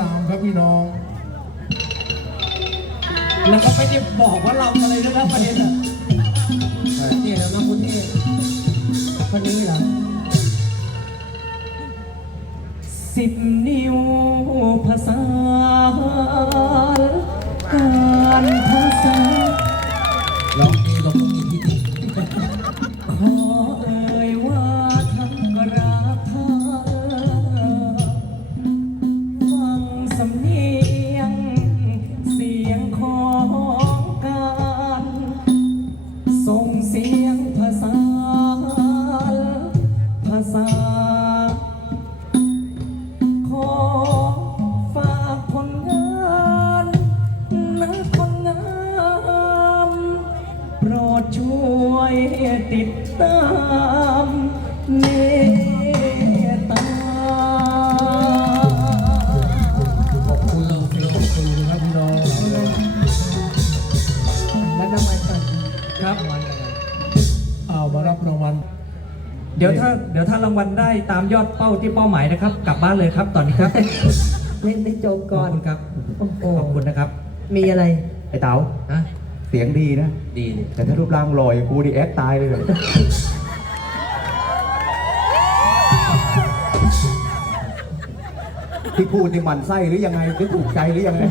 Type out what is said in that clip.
รามครับพี่น้อง แล้วก็ไม่ได้บอกว่าเราอะไรด้วยนะประเด็นอะนี่แหละน้องคุณเทพคนนี้เหรอสิบนิ้วภาษา ษา ขอฝากผลงานนะคนงามโปรดช่วยติดตามเมตตาขอบคุณเราพี่น้องครูครับพี่น้องและน้ำมันกันครับ เอามารับรางวัล เดี๋ยวถ้าเดี๋ยวถ้ารางวัลได้ตามยอดเป้าที่เป้าหมายนะครับ กลับบ้านเลยครับตอนนี้ครับเล่นไม่จบขก่ออบน คุณครับโอ้โห ขอบคุณนะครับมีอะไร ไอ้เต๋าฮะเสียงดีนะ ดีดิแต่ถ้ารูปร่างหล่ออย่างกูดิแอดตายเลยที่พูดนี่หมันไส้หรือยังไงหรือถูกใจหรือยังไง